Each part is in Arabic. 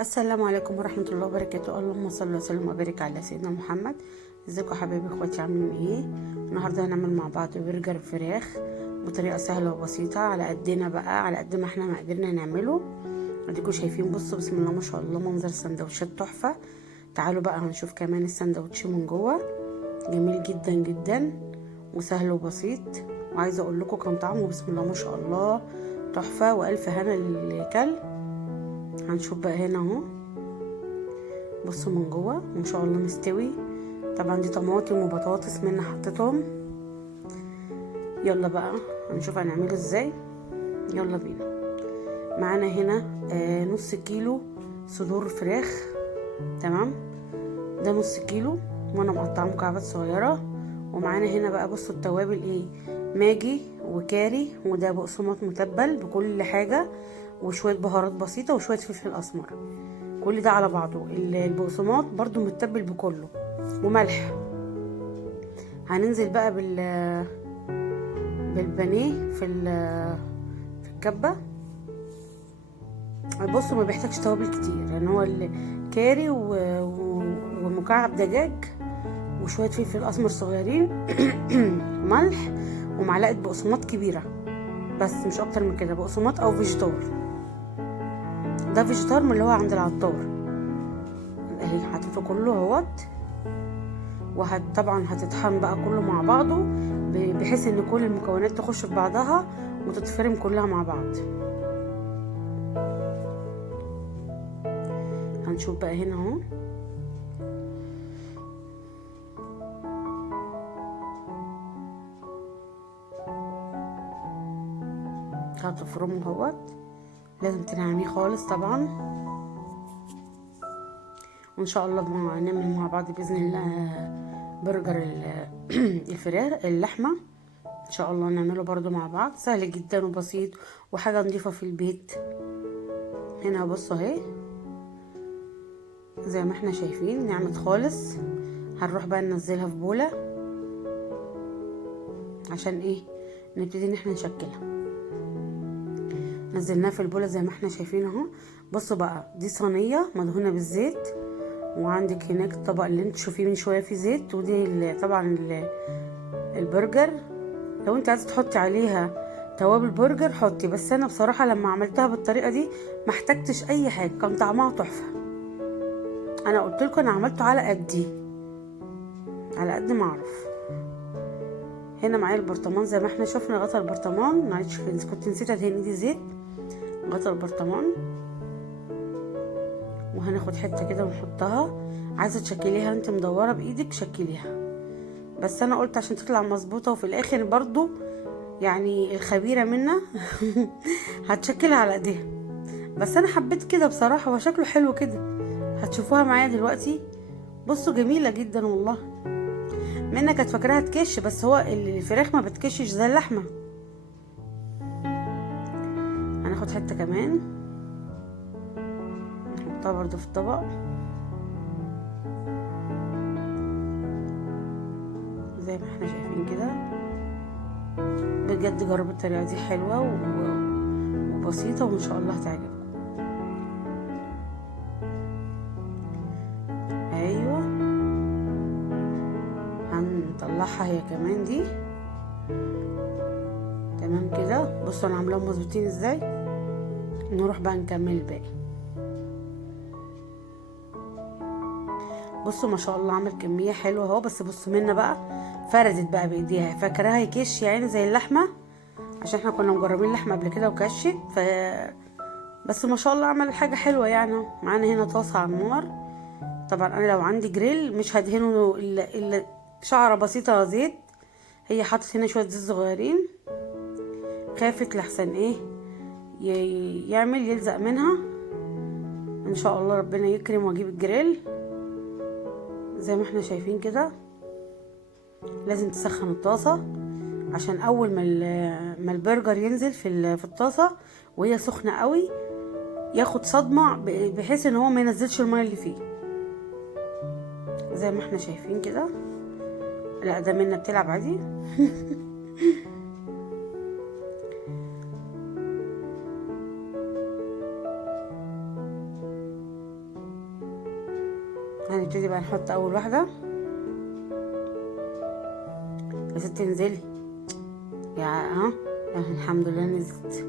السلام عليكم ورحمة الله وبركاته. اللهم صل وسلم وبارك على سيدنا محمد. ازيكم حبايبي اخواتي، عاملين ايه؟ النهارده هنعمل مع بعض برجر فراخ بطريقة سهلة وبسيطة على قدنا بقى، على قد ما احنا ما قدرنا نعمله. اديكم شايفين، بصوا بسم الله ما شاء الله، منظر السندوتشات تحفة. تعالوا بقى هنشوف كمان السندوتش من جوه، جميل جدا جدا وسهل وبسيط. وعايزة اقول لكم كان طعمه بسم الله ما شاء الله تحفة، والف هنا للي كل. هنشوف بقى هنا اهو، بصوا من جوه ما شاء الله مستوي. طبعا دي طماطم وبطاطس مني حطيتهم. يلا بقى هنشوف هنعمله ازاي، يلا بينا. معانا هنا نص كيلو صدور فراخ، تمام، ده نص كيلو وانا مقطعه مكعبات صغيره. ومعانا هنا بقى بصوا التوابل ايه، ماجي وكاري، وده بقسماط متبل بكل حاجه، وشويه بهارات بسيطه وشويه فلفل اسمر، كل ده على بعضه. البقسماط برضو متبل بكله، وملح. هننزل بقى بالبانيه في الكبه. بصوا ما بيحتاجش توابل كتير، يعني هو الكاري ومكعب دجاج وشويه فلفل اسمر صغيرين ملح ومعلقه بقسماط كبيره، بس مش اكتر من كده. بقسماط او فيجيتار، ده فيجيتار من اللي هو عند العطار اهي. حطيته كله اهوت، طبعا هتطحن بقى كله مع بعضه بحيث ان كل المكونات تخش في بعضها وتتفرم كلها مع بعض. هنشوف بقى هنا اهو، هتفرمه اهوت، لازم تنعميه خالص طبعا. وان شاء الله نعمل مع بعض باذن الله برجر الفراخ اللحمه، ان شاء الله نعمله برضو مع بعض، سهل جدا وبسيط وحاجه نضيفه في البيت. هنا بصوا اهي زي ما احنا شايفين نعمت خالص. هنروح بقى ننزلها في بوله عشان ايه، نبتدي ان احنا نشكلها. نزلناها في البوله زي ما احنا شايفين اهو. بصوا بقى، دي صينيه مدهونه بالزيت، وعندك هناك الطبق اللي انت تشوفيه من شويه فيه زيت، ودي طبعا البرجر. لو انت عايزه تحطي عليها توابل برجر حطي، بس انا بصراحه لما عملتها بالطريقه دي ما احتجتش اي حاجه، كان طعمها تحفه. انا قلت لكم انا عملته على قدي، على قد ما اعرف. هنا معايا البرطمان زي ما احنا شفنا، غطا البرطمان، معلش كنت نسيت ادهن دي زيت. غطا البرطمان، وهناخد حته كده ونحطها. عايزه تشكليها انت مدوره بايدك شكليها، بس انا قلت عشان تطلع مظبوطه، وفي الاخر برضو يعني الخبيره منا هتشكلها على ايديها. بس انا حبيت كده بصراحه، هو شكله حلو كده، هتشوفوها معايا دلوقتي. بصوا جميله جدا والله. منى كانت فاكراها تكش، بس هو الفراخ ما بتكشش زي اللحمه. هناخد حته كمان نحطها برضو في الطبق زي ما احنا شايفين كده. بجد جربوا الطريقه دي، حلوه وبسيطه، وان شاء الله هتعجبكم. ايوه، هنطلعها هي كمان دي، تمام كده. بصوا انا عاملاهم مظبوطين ازاي. نروح بقى نكمل الباقي. بصوا ما شاء الله عمل كميه حلوه اهو. بس بصوا منا بقى فردت بقى بايديها، فاكراها يكش يعني زي اللحمه، عشان احنا كنا مجربين اللحمه قبل كده وكشت. بس ما شاء الله عمل حاجه حلوه يعني. معانا هنا طاسه على النار. طبعا انا لو عندي جريل مش هدهنه الا شعره بسيطه زيت. هي حاطط هنا شويه زيت صغيرين، خافت لحسن ايه يعمل يلزق منها. ان شاء الله ربنا يكرم واجيب الجريل. زي ما احنا شايفين كده، لازم تسخن الطاسه عشان اول ما البرجر ينزل في الطاسه وهي سخنه قوي ياخد صدمه، بحيث ان هو ما ينزلش الميه اللي فيه. زي ما احنا شايفين كده. لا ده منا بتلعب عادي بقى نحط اول واحده. يا ستي انزلي يا الحمد لله نزلت.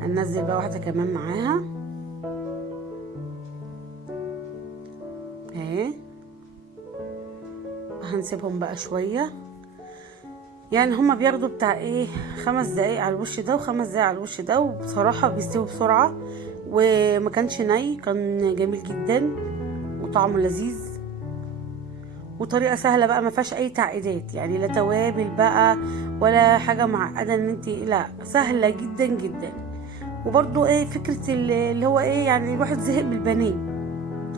هننزل بقى واحده كمان معاها اهي. هنسيبهم بقى شويه، يعني هما بياخدوا بتاع ايه 5 دقايق على الوش ده و5 دقايق على الوش ده، وبصراحه بيستوي بسرعه وما كانش ني، كان جميل جدا وطعمه لذيذ وطريقه سهله بقى، ما فيهاش اي تعقيدات، يعني لا توابل بقى ولا حاجه معقده ان انت، لا سهله جدا جدا. وبرده ايه فكره اللي هو ايه، يعني الواحد زهق من البانيه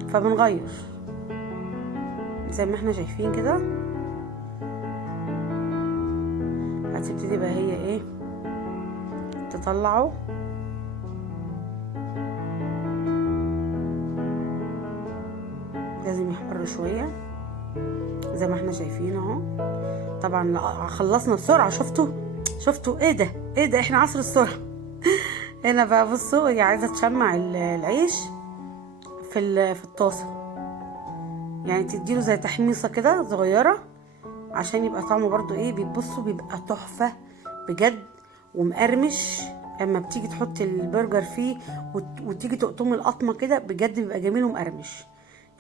فبنغير زي ما احنا شايفين كده. هتبتدي بقى هي ايه تطلعه، لازم يحمر شويه زي ما احنا شايفين اهو. طبعا لا خلصنا بسرعه، شفتوا ايه ده احنا عصر السرعه. هنا بقى بصوا هي عايزه تشمع العيش في الطاسه، يعني تديله زي تحميصه كده صغيره عشان يبقى طعمه برضو ايه، بيبصوا بيبقى تحفه بجد ومقرمش. اما بتيجي تحط البرجر فيه وتيجي تقطم القطمه كده بجد بيبقى جميل ومقرمش.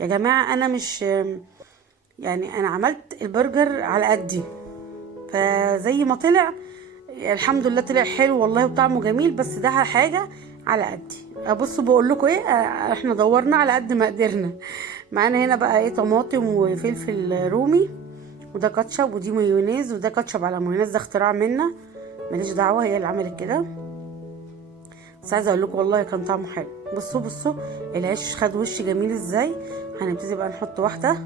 يا جماعه انا مش يعني انا عملت البرجر على قدي، فزي ما طلع الحمد لله طلع حلو والله وطعمه جميل، بس ده حاجه على قدي. ابصوا بقول لكم ايه، احنا دورنا على قد ما قدرنا. معانا هنا بقى ايه طماطم وفلفل رومي، وده كاتشب ودي مايونيز، وده كاتشب على مايونيز، ده اختراع منا ماليش دعوه، هي اللي عملت كده. بس عايزه اقول لكم والله كان طعمه حلو. بصوا العيش خد وش جميل ازاي. هنبتدي بقى نحط واحده،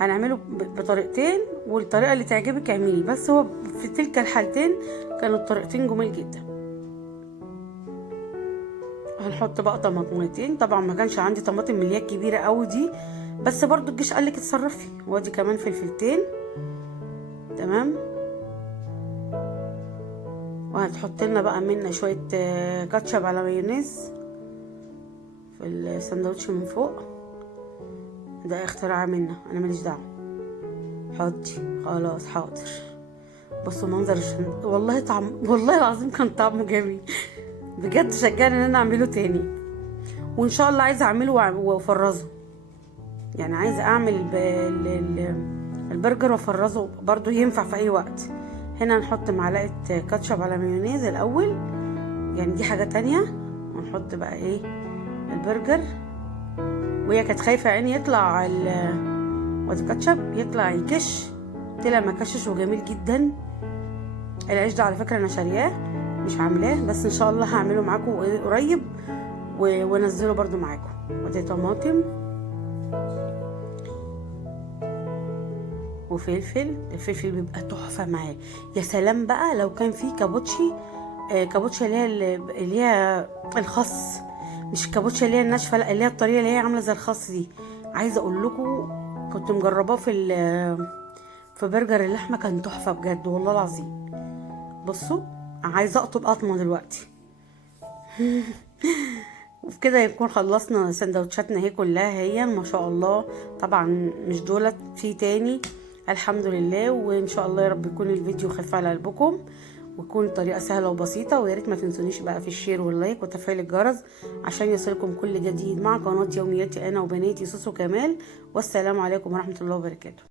هنعمله بطريقتين والطريقه اللي تعجبك اعملي، بس هو في تلك الحالتين كانوا الطريقتين جميل جدا. هنحط بقى طماطمتين، طبعا ما كانش عندي طماطم من اللي هي الكبيره قوي دي، بس برضو الجيش قالك اتصرفي. وادي كمان فلفلتين تمام. وهتحط لنا بقى منا شويه كاتشب على مايونيز في الساندوتش من فوق، ده اختراع منا انا ماليش دعوه. حطي خلاص حاضر. بصوا منظر والله والله العظيم كان طعمه جميل بجد، شجعني ان انا اعمله تاني، وان شاء الله عايزه اعمله وافرزه، يعني عايزه اعمل البرجر وافرزه برضو ينفع في اي وقت. هنا هنحط معلقه كاتشب على مايونيز الاول، يعني دي حاجه تانية. ونحط بقى ايه البرجر، وهي كانت خايفه عيني يطلع وادي كاتشب يطلع يكش، طلع ما كشش وجميل جدا. العيش ده على فكره انا شارياه مش عاملاه، بس ان شاء الله هعمله معاكم قريب وانزله برضو معاكم. ودي طماطم وفلفل، الفلفل بيبقى تحفه معاه. يا سلام بقى لو كان فيه كابوتشي، كابوتشي اللي هي الخس، مش الكابوتشي اللي هي الناشفه، لا اللي هي الطريقه اللي هي عامله زي الخس دي. عايزه اقول لكم كنت مجرباه في برجر اللحمه، كان تحفه بجد والله العظيم. بصوا عايزه اقطب قطمه دلوقتي. وبكده يكون خلصنا سندوتشاتنا هي كلها، هي ما شاء الله. طبعا مش دولت، في تاني الحمد لله. وان شاء الله يا رب يكون الفيديو خفيف على قلبكم ويكون الطريقه سهله وبسيطه. ويا ريت ما تنسونيش بقى في الشير واللايك وتفعيل الجرس عشان يصلكم كل جديد مع قناه يومياتي انا وبناتي سوسو كمال. والسلام عليكم ورحمه الله وبركاته.